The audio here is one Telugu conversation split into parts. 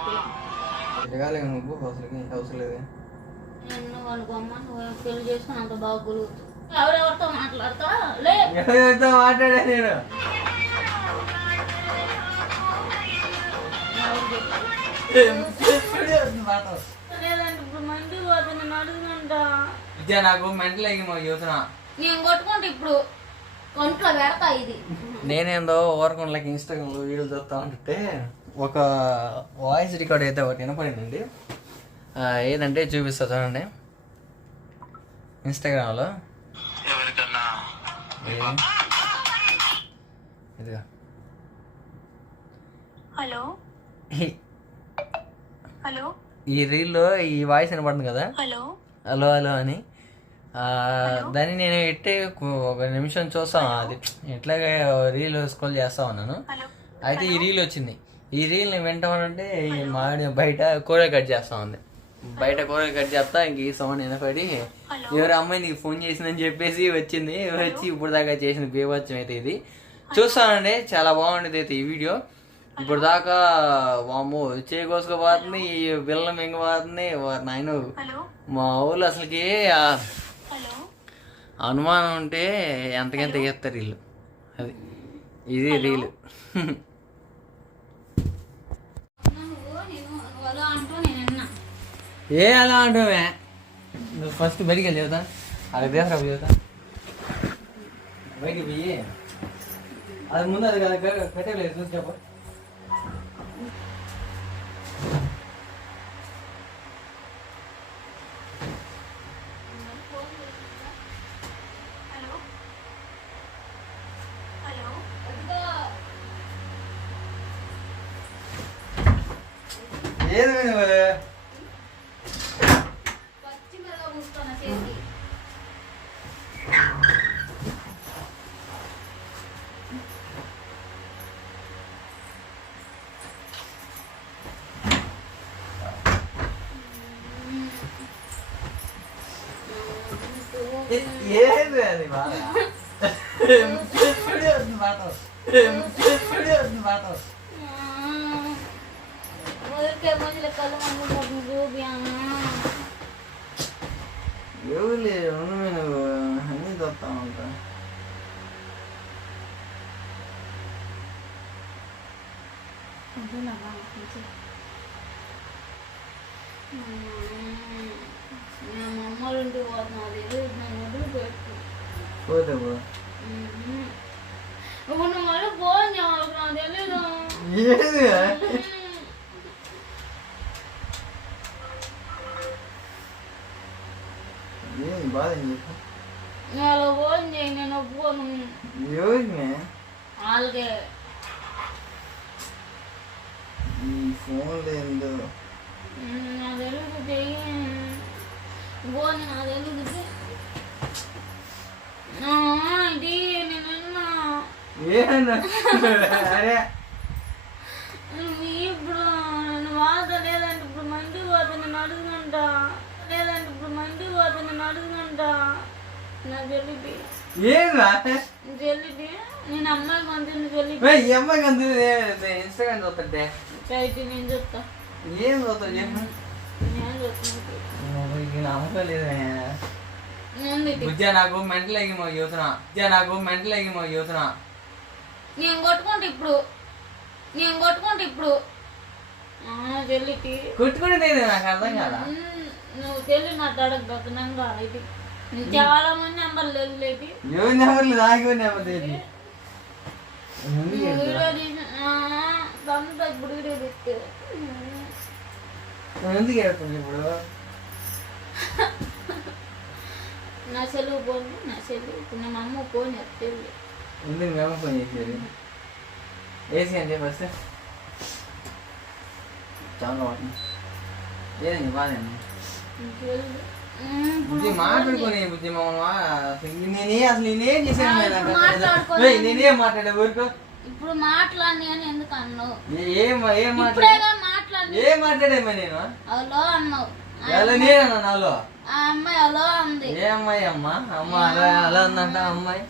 అయితే ఎదగాలి నువ్వు అవసరం లేదు. నువ్వు అనుకోమ్మా, నువ్వు పెళ్లి చేసుకుని అంత బాగా గురుగుతు. ఎవరెవరితో మాట్లాడతా లే, ఎవరితో మాట్లాడా నేను? లేదంటే ఇప్పుడు మంది పోతే నేను అడుగునంట. విద్య నాకు మెంటల్ అయ్యి యువతన నేను కొట్టుకుంటే ఇప్పుడు ఒంట్లో పెడతా ఇది. నేనేందో ఓవర్కొండలకి ఇన్స్టాగ్రామ్లో వీడియోలు చూస్తా ఉంటే ఒక వాయిస్ రికార్డ్ అయితే ఒకటి వినపడిందండి. ఏదంటే చూపిస్తా చూడండి ఇన్స్టాగ్రామ్లో. ఇదిగా హలో హలో ఈ రీల్లో ఈ వాయిస్ వినపడుతుంది కదా, హలో హలో హలో అని. దాన్ని నేను ఎట్టే ఒక నిమిషం చూస్తాను, అది ఎట్లాగా రీల్ స్క్రోల్ చేస్తా ఉన్నాను. అయితే ఈ రీల్ వచ్చింది. ఈ రీల్ని వింటామంటే మాడి బయట కూరలు కట్ చేస్తా ఉంది. బయట కూరలు కట్ చేస్తా ఇంక ఈ సౌండ్ వినపడి ఎవరు అమ్మాయి నీకు ఫోన్ చేసిందని చెప్పేసి వచ్చింది. వచ్చి ఇప్పుడు దాకా చేసింది బీభత్సం అయితే. ఇది చూస్తానండి, చాలా బాగుండేది అయితే ఈ వీడియో. ఇప్పుడు దాకా వాము చేకోసుకోపోతుంది, ఈ పిల్ల మింగపోతుంది. నాయన మా ఊళ్ళో అసలుకి అనుమానం ఉంటే ఎంతకెంత ఎత్తారు వీళ్ళు. అది ఇది రీలు. ఏ అలా అంటావే? నువ్వు ఫస్ట్ బయటికి వెళ్ళి చెబుతా, అది దేశరా చెబుతా బయటికి పోయి. అది ముందు అది కట్టలేదు చూసి చెప్ప. ఏది ఏది అది బాగా ఎవరు నువ్వు అన్నీ చూస్తా ఉంటా. అమ్మలుంటే పోతున్నది పోతే ఇప్పుడు మళ్ళీ ఫోన్ చేయాలి, నాకు తెలీదు. ఏది ఏం బాధ చెప్పు. వాళ్ళు ఫోన్ చేయి, నేను ఒప్పుకోను. ఎవరిని? వాళ్ళకే ఈ ఫోన్ లేదు నాకు తెలీదు. చెయ్యి ఫోన్, నాకు తెలీదు. ఇది నేను అరే ఇప్పుడు నేను వాద లేదంటే ఇప్పుడు మంది పోతే నేను అడుగునంట. లేదంటే ఇప్పుడు మంది పోతే నేను అడుగునంట. నా చెల్లిపి చెల్లిపి నేను అమ్మాయి మంది చెల్లిపి ఈ అమ్మాయికి అంత ఇన్స్టాగ్రామ్ చూస్తుంటే చైతి నేను చెప్తా. ఏం చూస్తావు చెప్పు. నేను చెప్తాను నమ్మకలేదు. బుజ్జా నాకు మెంటల్ అయ్యి యువతన. బుజ్జా నాకు మెంటల్ అయ్యి యువతన. నేను కొట్టుకుంటే ఇప్పుడు చెల్లికి కొట్టుకునేది నాకు అర్థం కదా. నువ్వు చెల్లి నాకు అడగబోతున్నాగా. ఇది చాలా మంది నెంబర్లు లేదు. ఎవరి నెంబర్లు నాకు నెంబర్ లేదు. ఇప్పుడు వీడియో పెట్టే ఎందుకు వెళ్తుంది ఇప్పుడు? నా సెలవు పోను, నా సెలవు ఇప్పుడు మా అమ్మ పోని చెప్తే ఎందుకు మేము ఫోన్ చేసేది? వేసి అండి ఫస్ట్ చాలా ఏదండి బాగానే బుద్ధి మాట్లాడుకొని బుద్ధి మమ్మల్ని నేనే అసలు నేనేం చేశాను? నేనేం మాట్లాడే ఊరుకో. ఇప్పుడు మాట్లాడి అని ఎందుకు అన్నావు? ఏం మాట్లాడేమా నేను? అలో అన్నావు. ఎలా నేనన్నా నాలో? ఆ అమ్మాయి అలో అంది. ఏ అమ్మాయి అమ్మా? అమ్మ అలా అలా ఉందంట అమ్మాయి.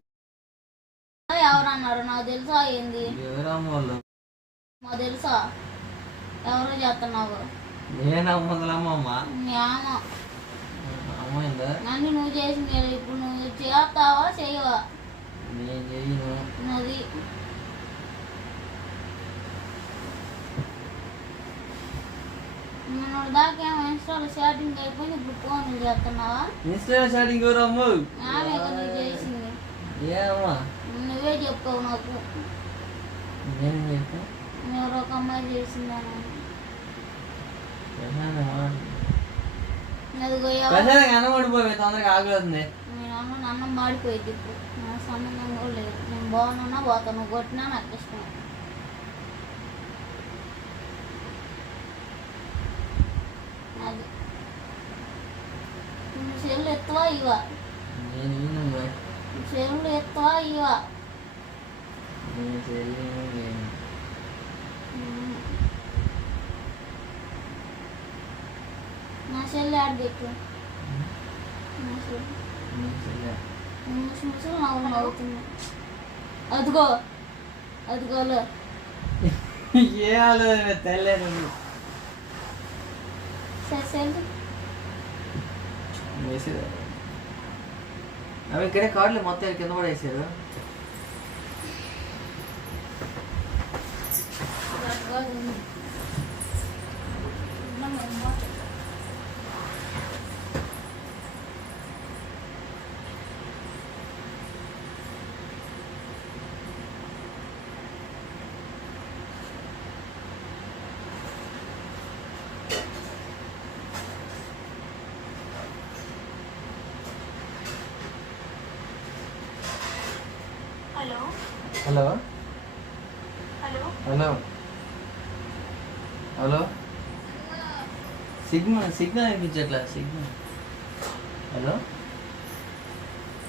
ఎవరన్నారు? నాకు తెలుసా ఏంది? ఎవరమ్మ వాళ్ళు? మాకు తెలుసా? ఎవరో చేస్తున్నావు? నేను అమ్మదలమ్మమ్మ మీ అమ్మ. అమ్మైందా? నన్ను నువ్వు చేసింది ఇప్పుడు నువ్వు చేస్తావా చేయవా? నేను చెయ్యను. అది నేను దాకా ఏమో ఇన్స్టాలో షాటింగ్ అయిపోయింది, ఇప్పుడు ఫోన్ చేస్తున్నావా? ఇన్స్టా షాటింగ్ ఎవరు అమ్మ? ఆమె కదా చేసింది. ఏమ్మా నువ్వే చెప్పావు నాకు. నేను చెప్పు. ఎవరో ఒక అమ్మాయి చేసిందని. అదిగో అన్నం పడిపోయి తొందరగా ఆగలేదు. నేను అన్నం మాడిపోయింది ఇప్పుడు. నా సంబంధం కూడా లేదు. నేను బాగున్నా పోతాను, నువ్వు కొట్టినా నాకు ఇష్టం. అది నువ్వు సెల్లు ఎత్తువా ఇవా? నేను సెల్లు ఎత్తువా ఇవా? నా సెల్లు యాడ్ పెట్టు. నా సెల్లు ముసలు నవ్వు నవ్వుతున్నా. అదిగో అదిగోలో ఏ ఆలోచన తెల్లేదు. సెల్లు అవి ఇక్కడే కార్డులు మొత్తం కింద కూడా వేసారు. Hello hello hello hello hello signal అనిపించట్లా. సిగ్నల్. హలో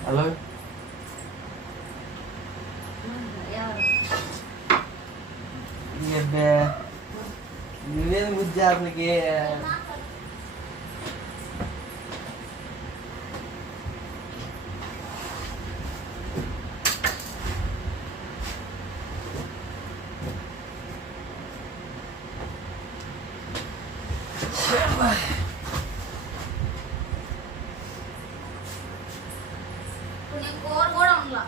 హలో నువ్వేం బుద్ధి అతనికి? కూర కూడా ఉండలా.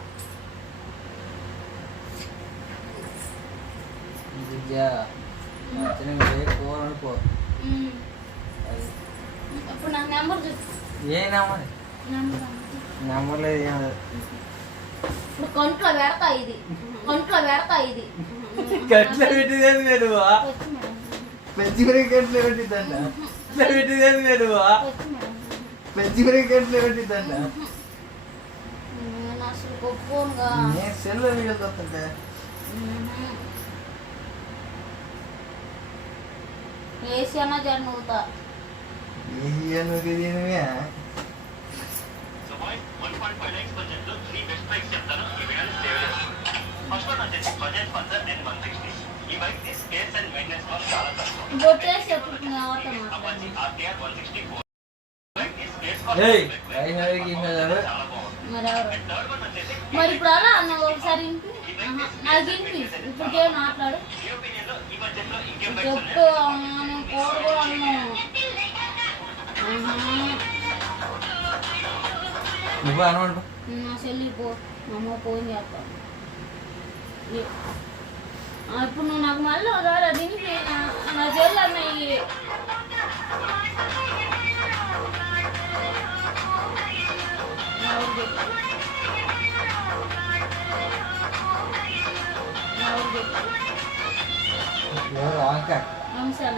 కూర అనుకో. ఇప్పుడు నాకు నెంబర్ చూసి. ఏ నెంబర్? నెంబర్ లేదు. ఏం లేదు. ఇప్పుడు కంట్లో పెడతా ఇది. కంట్లో పెడతా ఇది. కట్లో పెట్టిదేది మీరు. పెంచిమిరి కట్లో పెట్టిద్దంట. పెట్టిదేది మీరు. పెంచిమిరి కట్లో పెట్టిద్దంట. అసలు గొప్పగా నేను సెల్లో వీడియో చూస్తుంటే వేసి అన్న జడ్ నవ్వుతా. బొట్టేసి ఎప్పుడు మరి ఇప్పుడు అలా అన్న ఒకసారి నాకు వినిపి. ఇప్పటికే మాట్లాడు. చెప్పు నేను కూర కూడా అన్నాను. నా చెల్లి పో, మా అమ్మ ఫోన్ చేస్తాను. ఇప్పుడు నువ్వు నాకు మళ్ళీ ఒకవేళ దీనికి నా చెల్లి అన్నయ్యి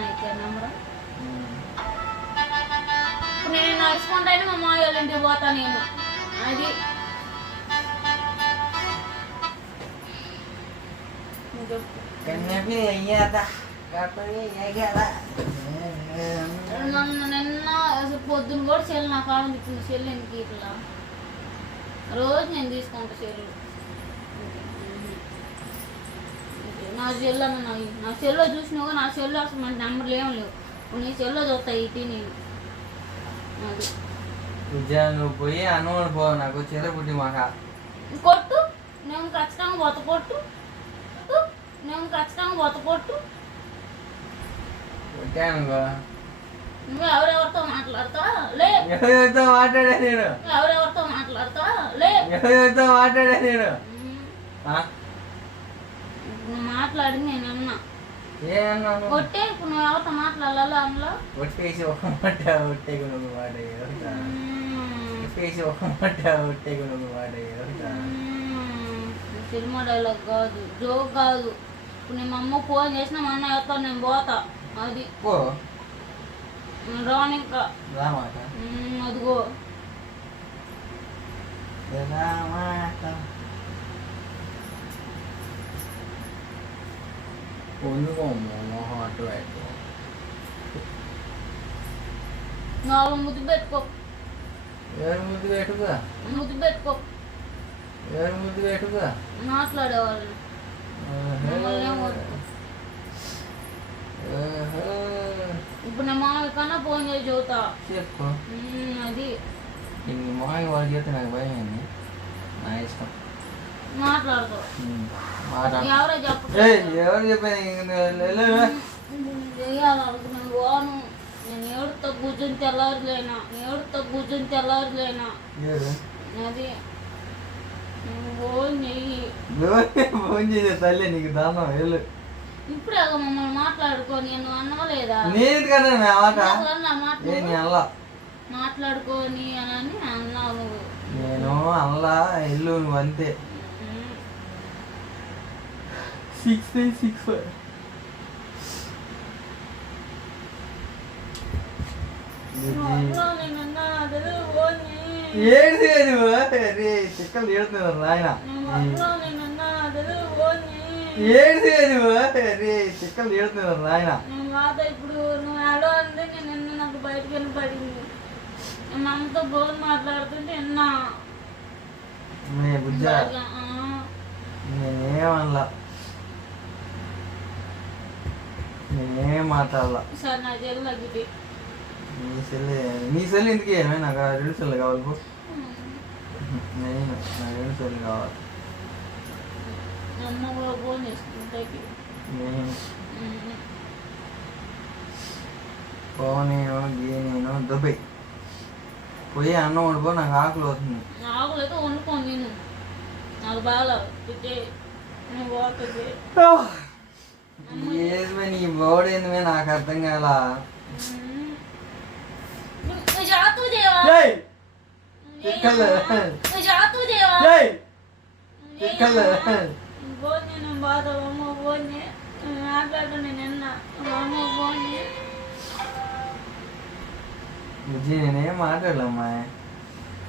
అయితే నెంబర్. ఇప్పుడు నేను నడుచుకుంటే మా మాయ వాళ్ళ ఇంటికి పోతానేమో. అది నన్ను నిన్న పొద్దున్న కూడా చెల్లి నాకు ఆనందించింది. చెల్లి ఎందుకు ఇట్లా రోజు నేను తీసుకుంటా చెల్లు. నా చెల్లు అన్న నా చెల్లో చూసినావు. నా చెల్లు అసలు మన నెంబర్లు ఏం లేవు. ఇప్పుడు నీ చెల్లో చూస్తాయి ఇటీ నేను. అది నువ్వు పోయి అన్నం పో. నాకు చెల్ల పుట్టి మాక కొట్టు. నేను ఖచ్చితంగా బొత్త కొట్టు. నేను ఖచ్చితంగా బొత్త కొట్టు. తిట్టానుకో నువ్వు ఎవరెవరితో మాట్లాడతా లే, ఎవరితో మాట్లాడా నేను ఎవరెవరితో మాట్లాడతా లే. ఎవరితో మాట్లాడా నేను నువ్వు మాట్లాడి నేను అన్నా ఏమన్నాను కొట్టే, ఇప్పుడు నువ్వు ఎవరితో మాట్లాడాలి అందులో ఒట్టేసి ఒక మాట ఒట్టేకు నువ్వు మాట ఒట్టేసి ఒక మాట ఒట్టేకు నువ్వు మాట సినిమా డైలాగ్ కాదు, జోక్ కాదు. ఇప్పుడు నేను మా అమ్మ ఫోన్ చేసినా మా అన్న ఎవరితో నేను పోతా, అది పో రాను ఇంకా రామాట అదిగో రామాట పొందుకోము మొహం అటు వైపు నాలుగు ముద్దు పెట్టుకో, ఎవరు ముద్దు పెట్టుగా ముద్దు పెట్టుకో. ఎవరు ముద్దు పెట్టుగా మాట్లాడేవాళ్ళు మమ్మల్ని ఏం వద్దు. ఇప్పుడు నా మామయ్య కన్నా ఫోన్ చేసి చూతా చెప్పు అది ఇంక మామయ్య వాళ్ళు చేస్తే నాకు భయం అయింది నా ఇష్టం మాట్లాడతావు. మాట్లాడు ఎవరో చెప్పు ఎవరు చెప్పాను నేను పోను, నేను ఏడుతో కూర్చొని తెల్లారులేనా, ఏడుతో కూర్చొని తెల్లారులేనా అది నువ్వు ఫోన్ చెయ్యి. ఫోన్ చేసే తల్లి నీకు దానం వెళ్ళు ఇప్పుడే మమ్మల్ని మాట్లాడుకొని నువ్వు అన్నావా లేదా? నేను కదా అల్లా మాట్లాడుకొని అని అన్నావు నువ్వు. నేను అల్లా వెళ్ళు నువ్వు అంతే 6 ఏడు అరే చిక్కలు ఏడుతున్నారు నాయన ఏడు అరే చిక్కలు ఏడుతున్నారు నాయన. ఇప్పుడు నువ్వు ఎలా అంటే నేను నాకు బయటకు వెళ్ళి పడింది. మా అమ్మతో గోలు మాట్లాడుతుంటే విన్నా. బుజ్జా నేనేమల్లా నేనేం మాట్లాడాల. సార్ నా చెల్లి తగ్గితే నీ సెల్ ఎందుకు ఏమే నాకు 2 సెల్లు కావాలి పో. నేను నాకు 2 సెల్లు కావాలి. అమ్మ కూడా ఫోన్ చేసుకుంటే నేను దుబాయ్ పోయి అన్నం వండిపో నాకు ఆకులు అవుతుంది. ఆకులు అయితే వండుకోండి నేను నాకు బాగా పోతుంది. ఏమే నీ బోర్డు ఏంది నాకు అర్థం కాల. బుజ్జి నేనేం మాట్లాడలేమ్మా.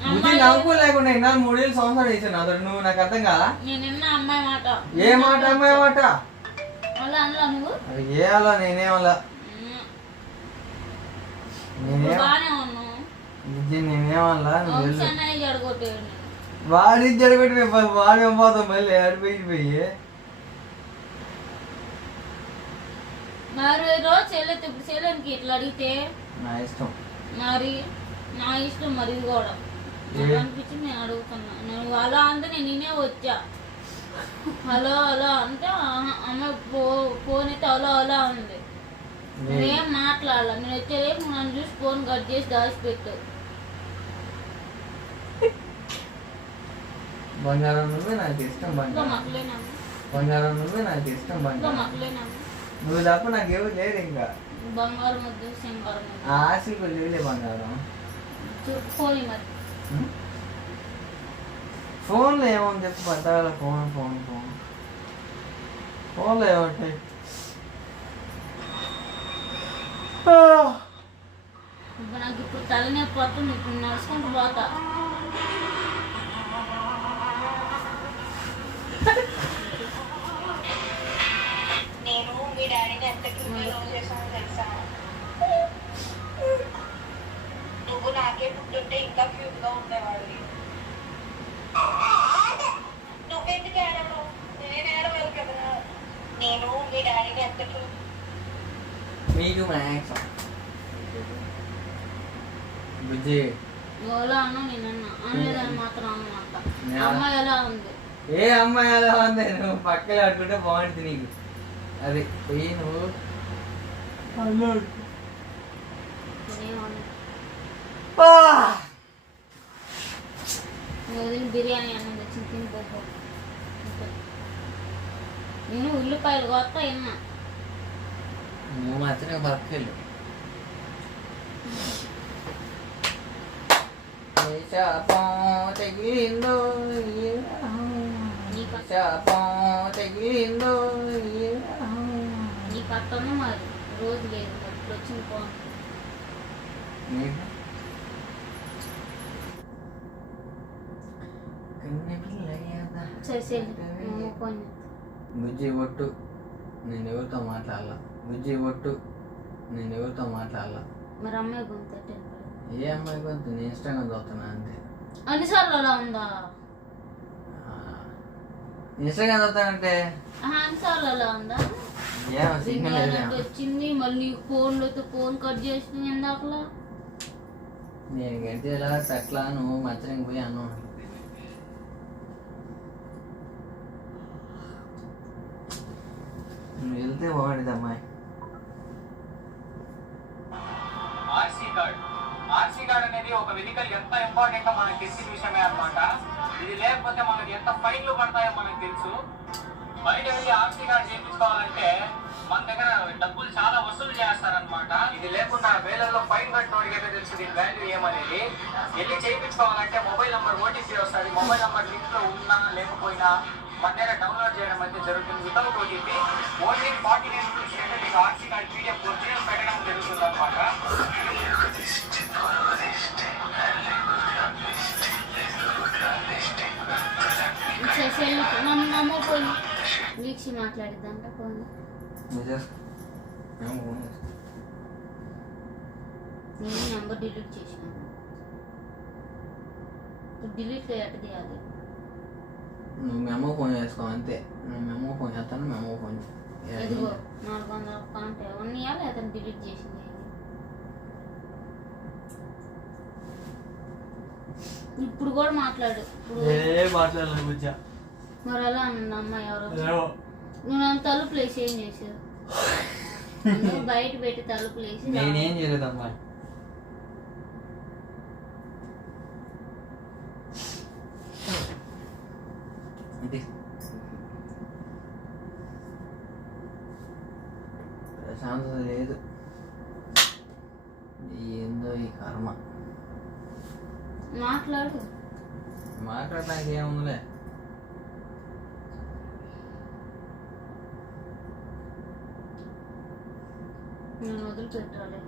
బుజ్జి నవ్వుకో లేకుండా ఇంకా 3 ఏళ్ళు సంవత్సరాలు ఇచ్చాను అతడు నువ్వు నాకు అర్థం కాదా? అమ్మాయి మాట ఏ మాట అమ్మాయి మాట అలా అనలా నువ్వు? ఏ అలా నేనేమలా బుజ్జి నేనేమల్లా వాడి జడగొట్టి వాడి పోతాం మళ్ళీ ఆడిపోయి మరి రోజు చెల్లెత్తి ఇప్పుడు చెల్లెనికి ఇట్లా అడిగితే నా ఇష్టం. మరి నా ఇష్టం మరి ఇది కూడా అనిపించి నేను అడుగుతున్నా. నువ్వు అలా అంటే నేను నేనే వచ్చా హలో హలో అంటే అమ్మ ఫోన్ అయితే అలా అలా ఉంది. నువ్వేం మాట్లాడాల నేను వచ్చేరేపు నన్ను చూసి ఫోన్ కట్ చేసి దాచిపెట్టు. బంగారం నువ్వే నాకు ఇష్టం. బంగారం నువ్వే నాకు ఇష్టం. నువ్వు తప్ప నాకు ఎవరు లేరు ఇంకా. బంగారం వద్దు సింగారం ఆశలు లేవులే బంగారం. ఫోన్ మరి ఫోన్లో ఏమని చెప్పు పట్టాల ఫోన్లో ఏమంటాయి. నాకు ఇప్పుడు తలనొప్పి వస్తుంది. ఇప్పుడు నడుచుకుంటూ పోతా. నేను మీ డాడీని ఎంత క్యూట్గా లవ్ చేశానో తెలుసా? నువ్వు నాకే పుట్టుంటే ఇంకా క్యూట్గా ఉండేవాడు. నువ్వెందుకు ఏడవను? నేను ఏడవాలి కదా. నేను మీ డాడీని ఎంత క్యూట్ మీకు మ్యాక్స్ బుజ్జి ఎలా అన్నా నేను అనలేదని మాత్రం అన్నమాట. అమ్మాయి ఎలా ఉంది? ఏ అమ్మాయి ఎలా ఉంది? నువ్వు పక్కన ఆడుకుంటే బాగుంటుంది నీకు. అది పోయి నువ్వు ఏమన్నా వదిలి బిర్యానీ అన్నం తెచ్చి తినిపోపో. నేను ఉల్లిపాయలు కొత్త విన్నా. నువ్వు మాత్రమే పక్కకెళ్ళు. శాపం తగిలిందో శాపం తగిలిందో. నీ పట్టణ మరి రోజు లేదు ఇప్పుడు వచ్చింది ఫోన్. సరే ఫోన్ బుజ్జి ఒట్టు నేను ఎవరితో మాట్లాడాల. బుజ్జి ఒట్టు నేను ఎవరితో మాట్లాడాల. మరి అమ్మాయి గొంతు ఏ అమ్మాయి గొంతు నేను ఇష్టంగా చదువుతున్నా అంతే. అన్నిసార్లు అలా ఉందా? ఇష్టంగా చదువుతానంటే అన్నిసార్లు అలా ఉందా? ఏమో సిగ్నల్ వచ్చింది మళ్ళీ నీకు ఫోన్లతో ఫోన్ కట్ చేసింది ఎందాకలా. నేను గంటేలా అట్లా నువ్వు మచ్చనికి పోయి అన్నావు. నువ్వు వెళ్తే బాగుండేది అమ్మాయి. ఆర్సీ కార్డ్ అనేది ఒక వెహికల్ ఎంత ఇంపార్టెంట్ మనకు తెలిసిన విషయమే అన్నమాట. ఇది లేకపోతే మనకి ఎంత ఫైన్లు పడతాయో మనకు తెలుసు. బయట వెళ్ళి ఆర్సీ కార్డ్ చేయించుకోవాలంటే మన దగ్గర డబ్బులు చాలా వసూలు చేస్తారనమాట. ఇది లేకుండా వేలల్లో ఫైన్ కట్టినోడికైతే తెలుసు దీని వాల్యూ ఏమనేది. వెళ్ళి చేయించుకోవాలంటే మొబైల్ నెంబర్ ఓటీపీ వస్తుంది. మొబైల్ నెంబర్ లింక్ లో ఉన్నా లేకపోయినా మన దగ్గర డౌన్లోడ్ చేయడం అయితే జరుగుతుంది. వితౌట్ ఓటీపీ ఓన్లీ 49 రూపీస్ మీకు ఆర్సీ కార్డ్ పీడిఎఫ్ ఒరిజినల్ పెట్టడం జరుగుతుంది అనమాట. అమ్మ పోయి వీక్షి మాట్లాడిద్దంట ఫోన్. నేను నెంబర్ డిలీట్ చేసినాను. డిలీట్ ఎట్ట చేయాలి? నువ్వు మెమో ఫోన్ చేసుకో అంతే. నువ్వు మెమో ఫోన్ చేస్తాను మెమో ఫోన్. ఎదుగో 400 కాంటే 1 ఇయర్ అతను డిలీట్ చేసింది. ఇప్పుడు కూడా మాట్లాడు. మాట్లాడలేదు బుజ్జా. మరి అలా అన్న అమ్మాయి ఎవరో నువ్వు నన్ను తలుపులు వేసి ఏం చేసావు? బయట పెట్టి తలుపులు వేసి నేనేం చేయలేదు అమ్మాయి. ప్రశాంతత లేదు. ఏందో ఈ కర్మ. మాట్లాడు. మాట్లాడడానికి ఏముందిలే. నేను వదిలిపెట్టాలి.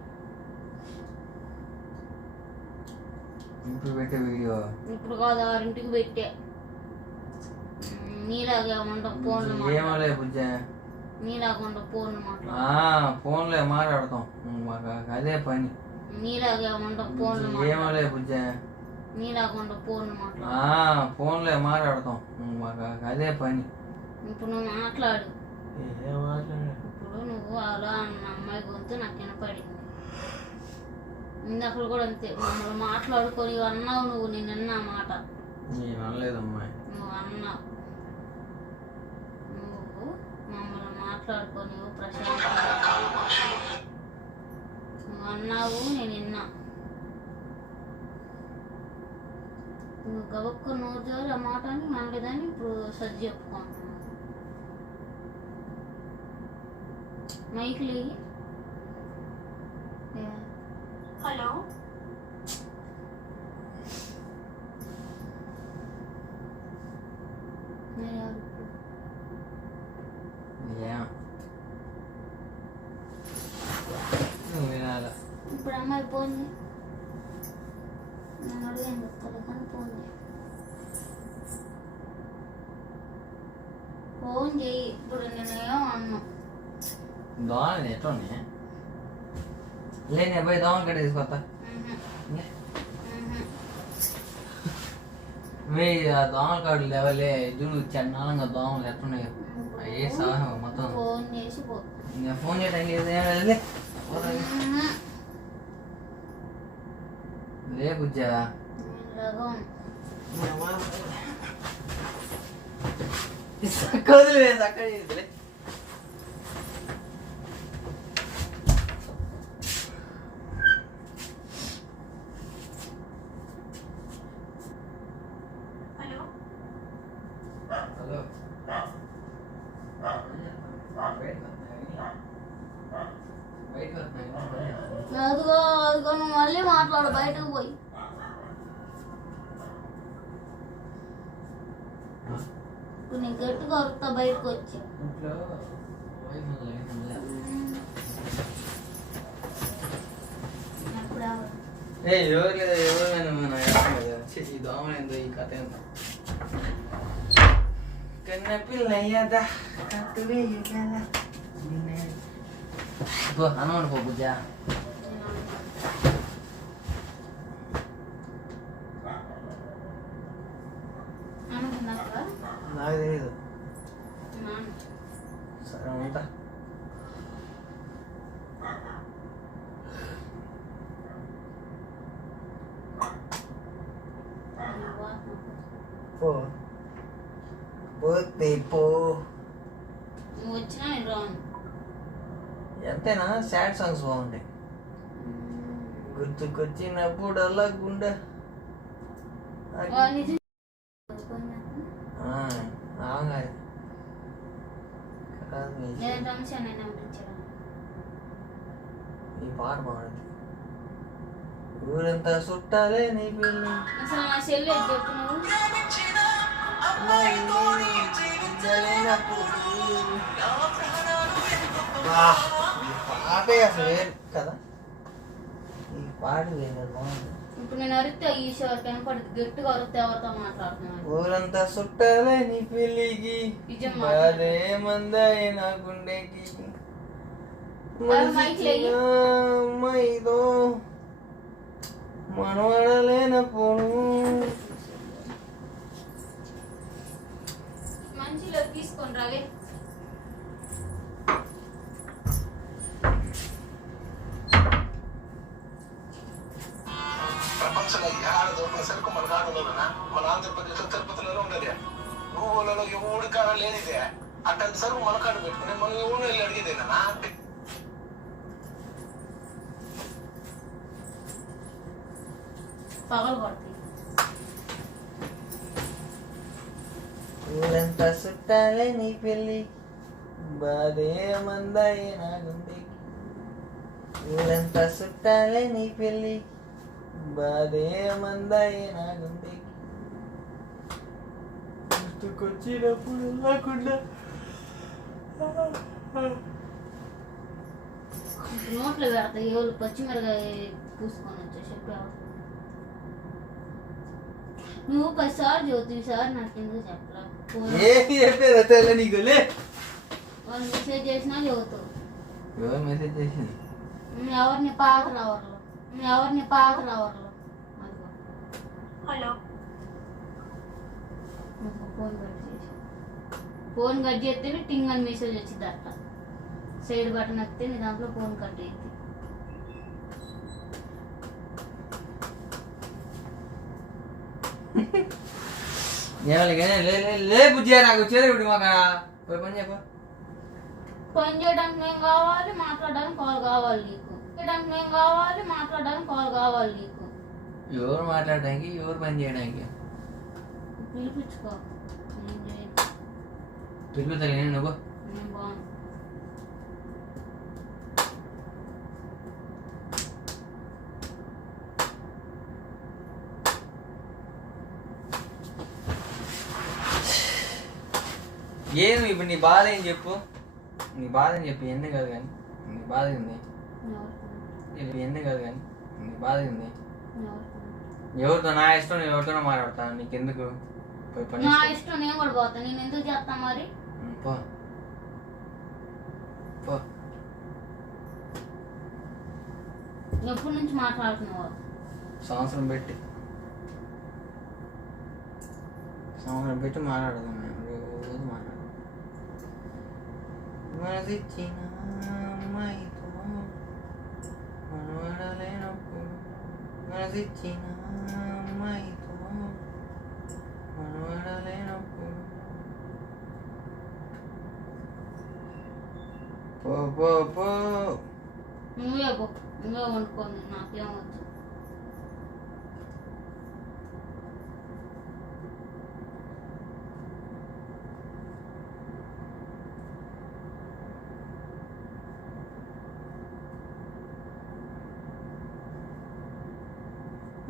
ఇప్పుడు పెట్టే వీడియో ఇప్పుడు కాదు 6ంటికి పెట్టే. నీలాగే ఉండవు ఫోన్లు. ఏమోలే బుజ్జా. నీలాగా ఉండవు ఫోన్లు మాట్లాడు. ఫోన్లే మాట్లాడతాం మాకు అదే పని. నీలాగే ఉండవు ఫోన్లు. ఏమోలే బుజ్జా. నీలాగా ఉండవు ఫోన్లు మాట్లాడు. ఫోన్లే మాట్లాడతాం మాకు అదే పని. ఇప్పుడు నువ్వు మాట్లాడు. మాట్లాడు. ఇప్పుడు నువ్వు అలా అన్న అమ్మాయి గొంతు నాకు వినపడింది. ఇందాక కూడా అంతే మమ్మల్ని మాట్లాడుకొని అన్నావు నువ్వు. నేను అన్నా మాట. నేను అనలేదమ్మాయి. నువ్వు అన్నావు. నువ్వు మమ్మల్ని మాట్లాడుకొని ప్రశాంతంగా నువ్వు అన్నావు. నేను విన్నా. నువ్వు గబక్క నోరు జారి ఆ మాట అని అనలేదని ఇప్పుడు సర్ది చెప్పుకుంటున్నావు. మైక్ లేగి. హలో ఇప్పుడు అమ్మాయి ఫోన్ చేయి. నేను అడిగాను చెప్తాను కానీ ఫోన్ చేయి. ఫోన్ చేయి. ఇప్పుడు నేనేమో అన్నా. దోమలు ఎట్లున్నాయి? లేని పోయి దోమలు కట్ట తీసుకొస్తా. ఆ దోమల కాడు లేవలే. చూడు చండాలంగా దోమలు ఎట్లున్నాయో. అయ్యే సాహం మొత్తం. ఫోన్ చేసి పో. ఇంకా ఫోన్ చేయడానికి లే బుజ్జా. కదులే అక్కడ అదిగో అదిగో నువ్వు మళ్ళీ మాట్లాడు బయటకు పోయి. ఇప్పుడు నేను గట్టిగా అరుస్తా బయటకు వచ్చి. ఇంట్లో అప్పుడు ఎవరు? ఎవరు లేదా ఎవరు మన ఈ దోమ ఏందో ఈ కథ ఏందో కన్న పిల్ల అయ్యాదా కట్టువే అనమాట పో బుజ్జా. అనుకున్నావా? నాకు తెలియదు. నాన్న. సరే ఉంటా. పో పోతే పో. నువ్వు వచ్చినా నేను రాను. ఎంతైనా సాడ్ సాంగ్స్ బాగుంటాయి. గుర్తుకొచ్చినప్పుడల్లా గుండె నిజం నేను రమేష్ ఈ పాట బాగుంది. ఊరంతా చుట్టాలే నీ పిల్లి అసలు మా చెల్లి చెప్పు పాటే అసలు వేరు కదా. ఈ పాట వేరు బాగుంది. ఇప్పుడు నేను అరిస్తే ఈశ్వర్ కనపడి గట్టిగా అరిస్తే ఎవరితో మాట్లాడుతున్నాను. ఊరంతా చుట్టాలే నీ పిల్లికి బాధే మందాయి నా గుండెకి అమ్మాయితో మనవడలేనప్పుడు మంచిలో తీసుకొని రావే. ప్రపంచంలో ఏడ దొరికిన సరుకు మన కాడ ఉండదునా? మన ఆంధ్రప్రదేశ్ తిరుపతిలో ఉండదు. ఊళ్ళలో ఊడి కాడ లేనిదే అట్లాంటి సరుకు మన కాడ పెట్టుకుని మనం ఊళ్ళో వెళ్ళి అడిగేదేనా? పగలు కొడుతుంది. ఊరంతా చుట్టాలే నీ పెళ్ళి బాధే మందాయి నా గుండెకి ఊరంతా చుట్టాలే నీ పెళ్ళి బాధే మందాయి నా గుండెకి గుర్తుకొచ్చినప్పుడు లేకుండా నోట్లో పెడతా ఎవరు పచ్చిమిరకాయ పూసుకొని వచ్చా చెప్పావు. నువ్వు 10 సార్లు చదువుతుంది సార్ నాకు ఎందుకు చెప్పలా. ఏది చెప్పేది తెల్ల నీకు వాళ్ళు మెసేజ్ చేసినా చదువుతావు. ఎవరు మెసేజ్ చేసింది? ఎవరిని పాత లవర్లో అదిగో హలో ఫోన్ కట్ చేస్తేనే టింగ్ అని మెసేజ్ వచ్చింది. అట్లా సైడ్ బటన్ వస్తే నీ దాంట్లో ఫోన్ కట్ అయింది. లే బుజ్జి నాకు వచ్చేది ఇప్పుడు మాకు పని చెప్ప. పని చేయడానికి మేము కావాలి, మాట్లాడడానికి కాల్ కావాలి నీకు. ఎవరు మాట్లాడడానికి ఎవరు పని చేయడానికి పిలిపించుకో. పిలుపుతా నువ్వు నేను బాగుంది. ఏమి ఇప్పుడు నీ బాధ ఏం చెప్పు. నీ బాధ అని చెప్పి ఎందుకు కాదు కానీ నీ బాధ ఉంది. ఎందుకు కాదు కానీ నీ బాధ ఉంది. ఎవరితో నా ఇష్టం నేను ఎవరితోనో మాట్లాడతాను. నీకెందుకు నా ఇష్టం నేను కూడా పోతాను. నేను ఎందుకు చేస్తా మరి. పో పో. ఎప్పటి నుంచి మాట్లాడుతున్నావు? సంవత్సరం పెట్టి మాట్లాడదాం. మేము రోజు మాట్లాడదాం. మనసిచ్చిన అమ్మాయితో మనవడలేనప్పుడు మనసిచ్చిన అమ్మాయితో మనవడలేనప్పుడు పో పో పో. నువ్వే పో, నువ్వే వండుకోండి, నాకేమొద్దు.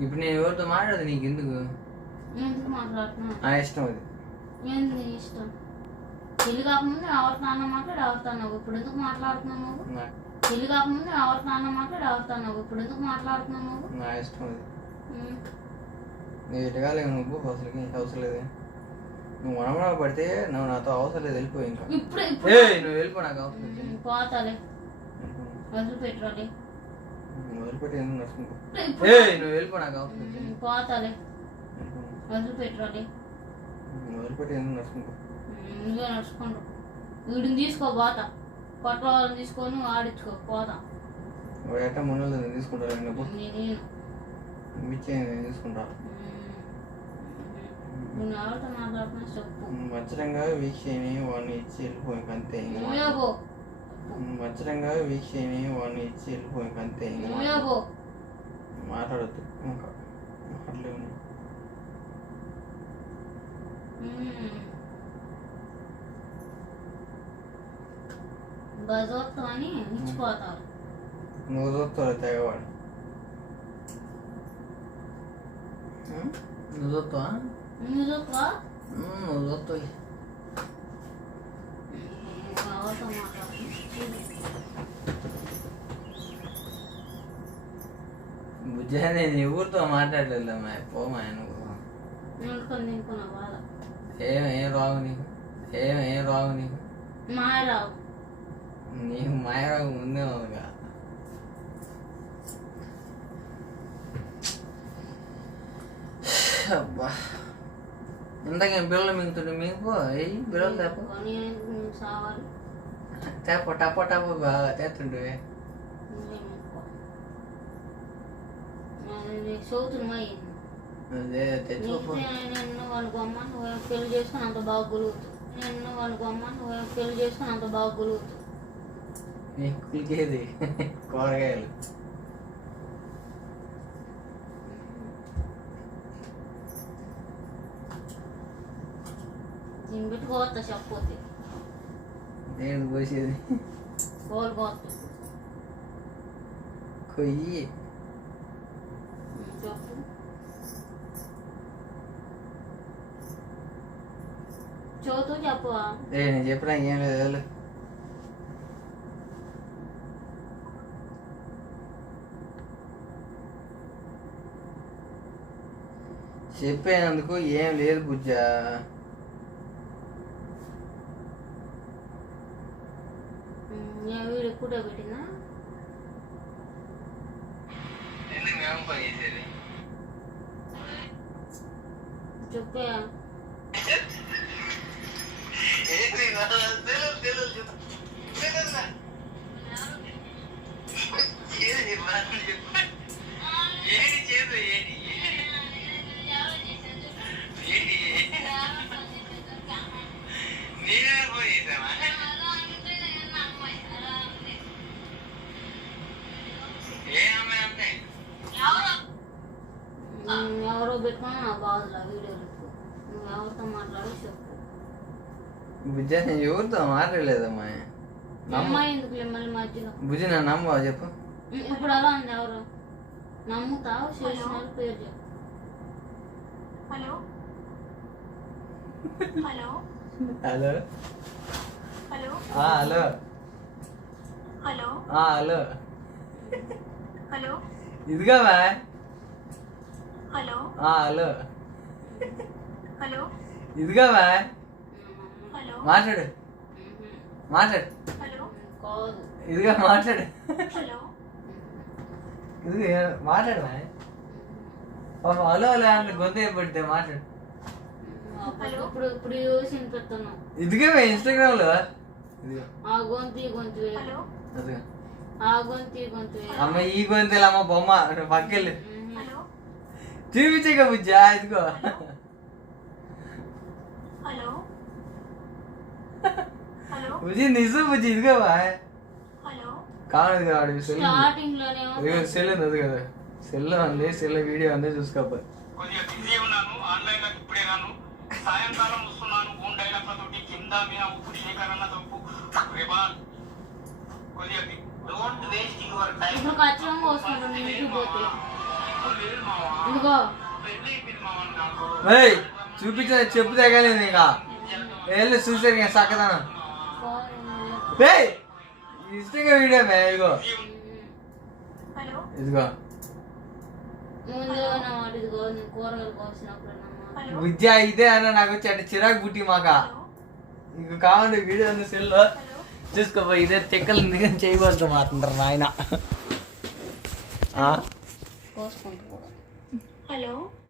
ఇప్పుడు నేను ఎవరితో మాట్లాడదు నీకు ఎందుకు? ఎందుకు మాట్లాడుతున్నావు? నా ఇష్టం అది. ఏంది నీ ఇష్టం? పెళ్లి కాకముందు ఎవరితో అన్న మాట్లాడి ఎవరితో ఇప్పుడు ఎందుకు మాట్లాడుతున్నావు నువ్వు? పెళ్లి కాకముందు ఎవరితో అన్న మాట్లాడి ఎవరితో ఇప్పుడు ఎందుకు మాట్లాడుతున్నావు నువ్వు? నా ఇష్టం అది. నేను ఎటగాలేము నువ్వు అసలుకి అవసరం లేదు. నువ్వు మనమన పడితే నువ్వు నాతో అవసరం లేదు, వెళ్ళిపోయి ఇంకా. ఇప్పుడు నువ్వు వెళ్ళిపో, నాకు అవసరం లేదు. పోతాలే, వదిలిపెట్టాలి. వదిలిపెట్టి ఎందుకు నడుచుకుంటా? నువ్వు వెళ్ళిపో, నాకు అవసరం లేదు. పోతాలే, వదిలిపెట్టాలి. వదిలిపెట్టి ఎందుకు నడుచుకుంటా? నువ్వే నడుచుకుంటావు. వీడిని తీసుకో పోతా, కొత్త వాళ్ళని తీసుకొని ఆడించుకో పోతా. వాడు ఎట్ట మున్నలు నేను తీసుకుంటా, నేను మిచ్చే నేను తీసుకుంటా. నువ్వు ఎవరితో మాట్లాడుతున్నా చెప్పు. మచ్చరంగా వీక్షని వాడిని ఇచ్చి వెళ్ళిపోయి అంతే. నువ్వే పో, మచ్చరంగా వీక్షని వాడిని ఇచ్చి వెళ్ళిపోయి అంతే. నువ్వే పో. మాట్లాడద్దు ఇంకా, మాట్లాడలేవు. బజోత్తం అని ఇచ్చిపోతారు. నువ్వు చూస్తావు తెగవాడు. నువ్వు చూస్తావా? నువ్వు చూస్తావా? నువ్వు చూస్తావు. ఎవరితో మాట్లాడుతున్నా? బుజ్జా నేను ఎవరితో మాట్లాడలేదమ్మా, పోమా నువ్వు. నిండుకొని నింపుకున్నా బాధ. ఏం రావు నీకు, ఏం రావు నీకు. మాయరావు నీకు మాయరావు ముందే ఉందిగా. అబ్బా ఇంతకేం బిళ్ళలు మింగుతుండే మింగిపో, బిళ్ళలు తేపో. సావాలి తేపో టపో టపో బాగా తెస్తుండే. చదువుతున్నా అదే తెచ్చుకోపో. నిన్ను వాళ్ళు బొమ్మ నువ్వు పెళ్లి చేసుకుని అంత బాగా గొలుగుతావు. నిన్ను వాళ్ళు బొమ్మ నువ్వు పెళ్లి చేసుకుని అంత బాగా గొలుగుతావు. నీకు కులికేది కూరగాయలు. నేను పెట్టుకోవద్దా చెప్పపోతే నేను పోసేది కోలుకోవద్దు కొయ్యి. చెప్పు. చదువుతూ చెప్పవా? నేను చెప్పినా ఏం లేదు. చెప్పేందుకు ఏం లేదు బుజ్జా. వీడు ఎక్కువ పెట్టినా చెప్పే. ఎవరో పెట్టుకున్నా నా బాధలా వీడియోలు. నువ్వు ఎవరితో మాట్లాడో చెప్పు. బుజ్జా నేను ఎవరితో మాట్లాడలేదమ్మా. అమ్మాయి ఎందుకు మిమ్మల్ని మధ్యలో? బుజ్జి నన్ను నమ్మవా చెప్పు. ఇప్పుడు అలా ఉంది. ఎవరు నమ్ముతావు? చేసిన వాళ్ళ పేరు చెప్పు. Hello hello hello hello hello hello hello hello ఇదిగావా. హలో హలో హలో ఇదిగావా. హలో మాట్లాడు మాట్లాడు. హలో కాదు ఇదిగా మాట్లాడు. హలో ఇది మాట్లాడు. హలో హలో అంటే గొంతు పడితే మాట్లాడు. ఇప్పుడు ఇప్పుడు చూసి వినిపిస్తున్నావు. ఇదిగా ఇన్స్టాగ్రామ్ లో ఆ గొంతు ఈ గొంతు వేరు. హలో అదిగా ఆ గొంతు ఈ గొంతు వేరు. అమ్మ ఈ గొంతులు అమ్మ బొమ్మ పక్కెళ్ళి హలో చూపించగా బుజ్జా. ఇదిగో హలో హలో బుజ్జి నిజం బుజ్జి. ఇదిగోవా హలో కాదు కాదు సెల్ స్టార్టింగ్ లోనే సెల్ ఉంది అది కదా. సెల్ ఉంది, సెల్ వీడియో అందే చూసుకోపో. కొద్దిగా బిజీ ఉన్నాను, ఆన్లైన్ లో ఇప్పుడే రాను. సాయంకాలం వస్తున్నాను. ఫోన్ డైలాగ్లతోటి కింద మీద ఉప్పు శేఖరణ తప్పు రేపా కొద్దిగా డోంట్ వేస్ట్ యువర్ టైం. ఇప్పుడు ఖచ్చితంగా వస్తుంటాను ఇంటికి పోతే. ఇదిగో ఏయ్ చూపించే చెప్పు తగ్గలేదు ఇంకా వెళ్ళు చూసారు ఇంకా చక్కదానం ఏయ్ ఇష్టంగా వీడియో మే ఇదిగో ఇదిగో ముందుగా నా మాట ఇదిగో నేను కూరగాయలు కోసినప్పుడు అన్నమాట. విద్య ఇదే అన్న నాకు వచ్చి అంటే చిరాకు పుట్టి మాక ఇంక కావాలి వీడియో ఉంది సెల్లో చూసుకోపో ఇదే తెక్కలు ఎందుకని చేయబడుతూ మాట్లాడరు నాయన కోసుకుంటూ కూడా. హలో